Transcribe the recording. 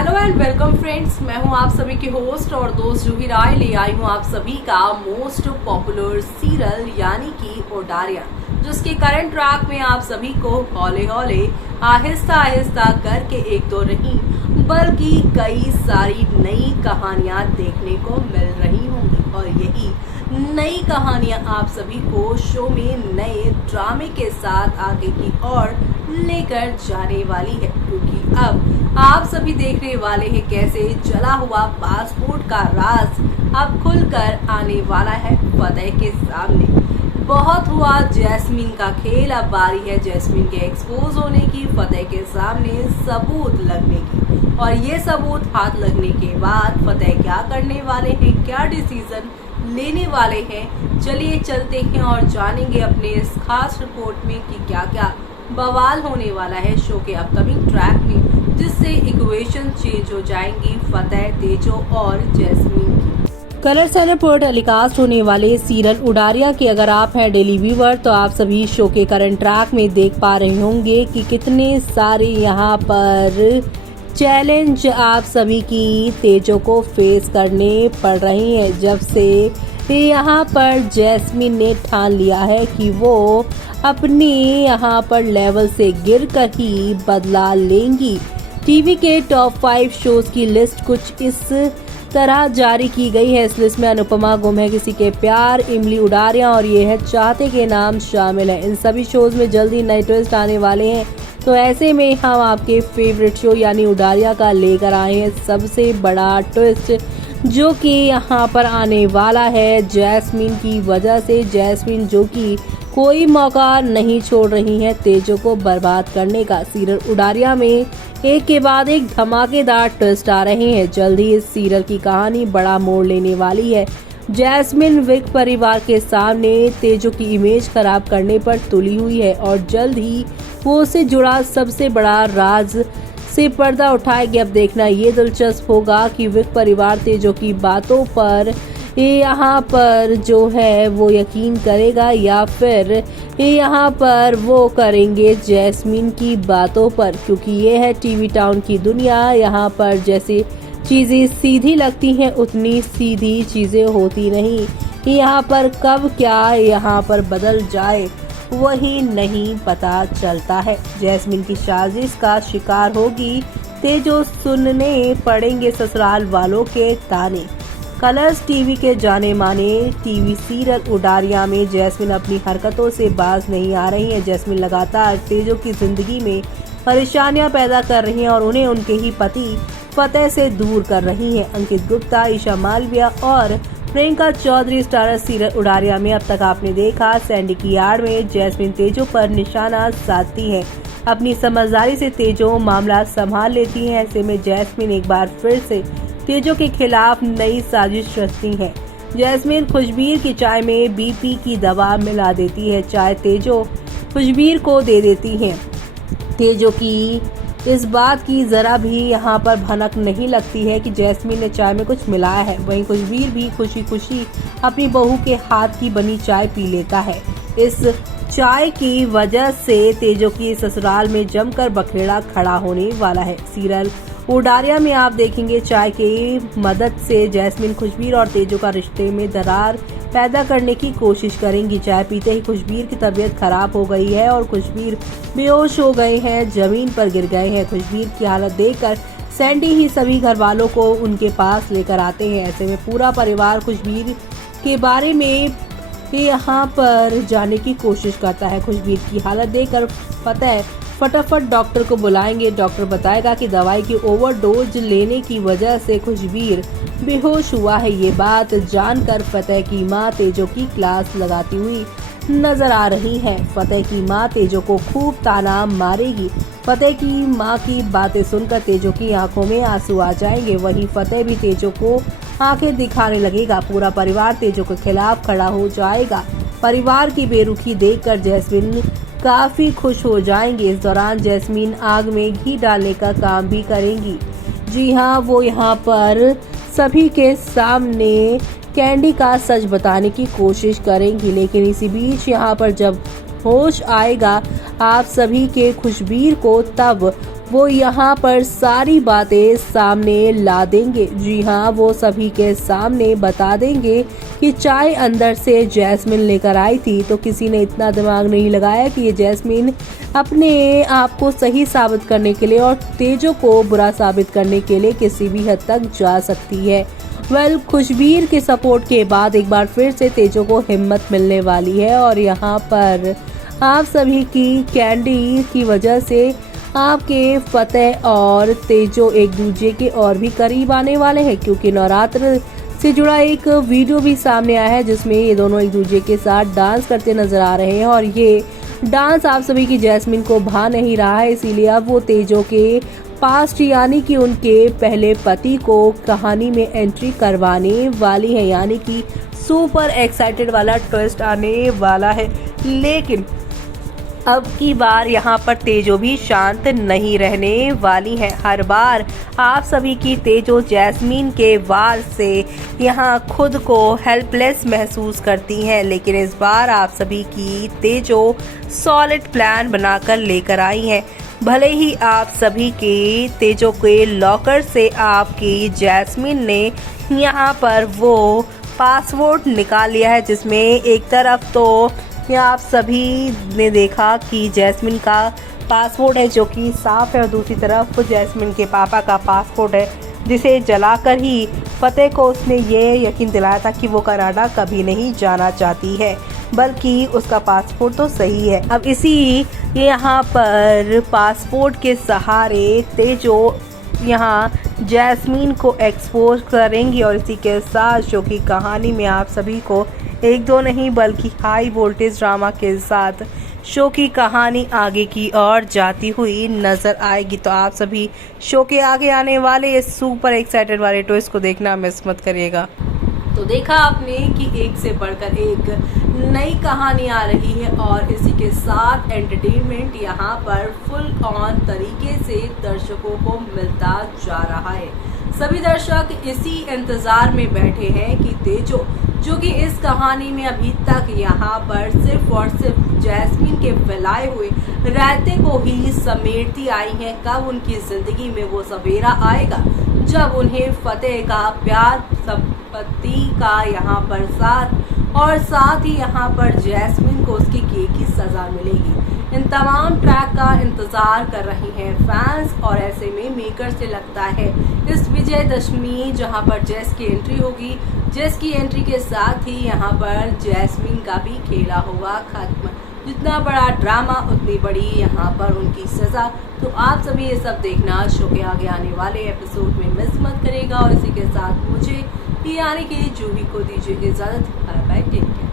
Hello and welcome friends, मैं हूं आप सभी की होस्ट और दोस्त जूही राय। ले आई हूं आप सभी का मोस्ट पॉपुलर सीरियल यानी कि ओडारिया, जिसके करंट ट्रैक में आप सभी को हौले हौले आहिस्ता आहिस्ता करके एक दो नहीं बल्कि कई सारी नई कहानियां देखने को मिल रही होंगी। और यही नई कहानियां आप सभी को शो में नए ड्रामे के साथ आगे की ओर लेकर जाने वाली है, क्योंकि अब आप सभी देखने वाले हैं कैसे जला हुआ पासपोर्ट का राज अब खुलकर आने वाला है फतेह के सामने। बहुत हुआ जैस्मीन का खेल, अब बारी है जैस्मीन के एक्सपोज होने की, फतेह के सामने सबूत लगने की। और ये सबूत हाथ लगने के बाद फतेह क्या करने वाले हैं, क्या डिसीजन लेने वाले हैं, चलिए चलते हैं और जानेंगे अपने इस खास रिपोर्ट में कि क्या क्या बवाल होने वाला है शो के अपकमिंग ट्रैक में, जिससे इक्वेशन चेंज हो जाएंगी फतेह, तेजो और जैस्मीन की। कलर्स चैनल पर टेलीकास्ट होने वाले सीरियल उडारिया के अगर आप हैं डेली व्यूवर तो आप सभी शो के करंट ट्रैक में देख पा रहे होंगे कि कितने सारे यहाँ पर चैलेंज आप सभी की तेजो को फेस करने पड़ रही हैं, जब से यहाँ पर जैस्मीन ने ठान लिया है कि वो अपने यहाँ पर लेवल से गिरकर ही बदला लेंगी। टीवी के टॉप 5 शोज की लिस्ट कुछ इस तरह जारी की गई है। इस लिस्ट में अनुपमा, गुम है किसी के प्यार, इमली उडारिया और ये है चाहते के नाम शामिल है। इन सभी शोज में जल्दी नए ट्विस्ट आने वाले हैं, तो ऐसे में हम आपके फेवरेट शो यानी उडारिया का लेकर आए हैं सबसे बड़ा ट्विस्ट, जो कि यहाँ पर आने वाला है जैस्मीन की वजह से। जैस्मीन जो कि कोई मौका नहीं छोड़ रही है तेजो को बर्बाद करने का। सीरियल उडारिया में एक के बाद एक धमाकेदार ट्विस्ट आ रहे हैं। जल्द ही इस सीरियल की कहानी बड़ा मोड़ लेने वाली है। जैस्मीन विक परिवार के सामने तेजो की इमेज खराब करने पर तुली हुई है और जल्द ही वो उससे जुड़ा सबसे बड़ा राज से पर्दा उठाएगी। अब देखना ये दिलचस्प होगा कि विक परिवार तेजो की बातों पर यहाँ पर जो है वो यकीन करेगा या फिर यहाँ पर वो करेंगे जैस्मीन की बातों पर, क्योंकि ये है टीवी टाउन की दुनिया। यहाँ पर जैसे चीजें सीधी लगती हैं उतनी सीधी चीजें होती नहीं। यहाँ पर कब क्या यहाँ पर बदल जाए वही नहीं पता चलता है। जैस्मीन की साजिश का शिकार होगी तेजो, सुनने पड़ेंगे ससुराल वालों के ताने। कलर्स टीवी के जाने माने टीवी सीरियल उडारिया में जैस्मीन अपनी हरकतों से बाज नहीं आ रही है। जैस्मीन लगातार तेजो की जिंदगी में परेशानियां पैदा कर रही हैं और उन्हें उनके ही पति फतेह से दूर कर रही हैं। अंकित गुप्ता, ईशा मालविया और प्रियंका चौधरी स्टारर सीरियल उडारिया में। अब तक आपने देखा सैंडी की आड़ में जैस्मीन तेजो पर निशाना साधती है। अपनी समझदारी से तेजो मामला संभाल लेती है। ऐसे में जैस्मीन एक बार फिर से तेजो के खिलाफ नई साजिश रचती है। जैस्मीन खुशबीर की चाय में बीपी की दवा मिला देती है। चाय तेजो खुशबीर को दे देती है। तेजो की इस बात की जरा भी यहाँ पर भनक नहीं लगती है कि जैस्मीन ने चाय में कुछ मिलाया है। वहीं खुशबीर भी खुशी खुशी अपनी बहू के हाथ की बनी चाय पी लेता है। इस चाय की वजह से तेजो की ससुराल में जमकर बखेड़ा खड़ा होने वाला है। सीरियल उडारिया में आप देखेंगे चाय की मदद से जैस्मीन खुशबीर और तेजो का रिश्ते में दरार पैदा करने की कोशिश करेंगी। चाय पीते ही खुशबीर की तबीयत खराब हो गई है और खुशबीर बेहोश हो गए हैं, जमीन पर गिर गए हैं। खुशबीर की हालत देखकर सैंडी ही सभी घर वालों को उनके पास लेकर आते हैं। ऐसे में पूरा परिवार खुशबीर के बारे में यहाँ पर जाने की कोशिश करता है। खुशबीर की हालत देखकर फतेह फटाफट डॉक्टर को बुलाएंगे। डॉक्टर बताएगा कि दवाई की ओवरडोज लेने की वजह से खुशबीर बेहोश हुआ है। ये बात जानकर फतेह की मां तेजो की क्लास लगाती हुई नजर आ रही है। फतेह की मां तेजो को खूब ताना मारेगी। फतेह की मां की बातें सुनकर तेजो की आंखों में आंसू आ जाएंगे। वहीं फतेह भी तेजो को आंखें दिखाने लगेगा। पूरा परिवार तेजो के खिलाफ खड़ा हो जाएगा। परिवार की बेरुखी देखकर जैस्मीन काफी खुश हो जाएंगे। इस दौरान जैस्मीन आग में घी डालने का काम भी करेंगी। जी हाँ, वो यहाँ पर सभी के सामने कैंडी का सच बताने की कोशिश करेंगी। लेकिन इसी बीच यहाँ पर जब होश आएगा आप सभी के खुशबीर को, तब वो यहाँ पर सारी बातें सामने ला देंगे। जी हाँ, वो सभी के सामने बता देंगे कि चाय अंदर से जैस्मिन लेकर आई थी, तो किसी ने इतना दिमाग नहीं लगाया कि ये जैस्मिन अपने आप को सही साबित करने के लिए और तेजो को बुरा साबित करने के लिए किसी भी हद तक जा सकती है। खुशबीर के सपोर्ट के बाद एक बार फिर से तेजो को हिम्मत मिलने वाली है और यहाँ पर आप सभी की कैंडी की वजह से आपके फतेह और तेजो एक दूसरे के और भी करीब आने वाले हैं, क्योंकि नवरात्र से जुड़ा एक वीडियो भी सामने आया है जिसमें ये दोनों एक दूसरे के साथ डांस करते नजर आ रहे हैं और ये डांस आप सभी की जैस्मिन को भा नहीं रहा है, इसीलिए अब वो तेजो के पास्ट यानी कि उनके पहले पति को कहानी में एंट्री करवाने वाली है, यानी कि सुपर एक्साइटेड वाला ट्विस्ट आने वाला है। लेकिन अब की बार यहाँ पर तेजो भी शांत नहीं रहने वाली है। हर बार आप सभी की तेजो जैस्मिन के वार से यहाँ खुद को हेल्पलेस महसूस करती हैं, लेकिन इस बार आप सभी की तेजो सॉलिड प्लान बनाकर लेकर आई हैं। भले ही आप सभी के तेजो के लॉकर से आपकी जैस्मिन ने यहाँ पर वो पासवर्ड निकाल लिया है, जिसमें एक तरफ तो आप सभी ने देखा कि जैस्मिन का पासपोर्ट है जो कि साफ है और दूसरी तरफ जैस्मिन के पापा का पासपोर्ट है, जिसे जलाकर ही फतेह को उसने ये यकीन दिलाया था कि वो कनाडा कभी नहीं जाना चाहती है, बल्कि उसका पासपोर्ट तो सही है। अब इसी यहाँ पर पासपोर्ट के सहारे तेजो यहाँ जैस्मिन को एक्सपोज करेंगी और इसी के साथ शो की कहानी में आप सभी को एक दो नहीं बल्कि हाई वोल्टेज ड्रामा के साथ शो की कहानी आगे की ओर जाती हुई नजर आएगी। तो आप सभी शो के आगे आने वाले इस सुपर एक्साइटेड वाले ट्विस्ट को देखना मिस मत करिएगा। तो देखा आपने कि एक से बढ़कर एक नई कहानी आ रही है और इसी के साथ एंटरटेनमेंट यहाँ पर फुल ऑन तरीके से दर्शकों को मिलता जा रहा है। सभी दर्शक इसी इंतजार में बैठे हैं कि तेजो जो कि इस कहानी में अभी तक यहाँ पर सिर्फ और सिर्फ जैस्मिन के फैलाए हुए रायते को ही समेटती आई है, कब उनकी जिंदगी में वो सवेरा आएगा जब उन्हें फतेह का प्यार, संपत्ति का यहाँ पर साथ और साथ ही यहाँ पर जैस्मिन को उसकी किए की सजा मिलेगी। इन तमाम ट्रैक का इंतजार कर रहे हैं फैंस और ऐसे में मेकर से लगता है इस विजयदशमी जहां पर जैस की एंट्री होगी, जैस की एंट्री के साथ ही यहां पर जैस्मिन का भी खेला होगा खत्म। जितना बड़ा ड्रामा उतनी बड़ी यहाँ पर उनकी सजा। तो आप सभी ये सब देखना शो के आगे आने वाले एपिसोड में मिस मत करेगा और इसी के साथ मुझे यानी कि जूही को दीजिए इजाजत। Bye bye, take care.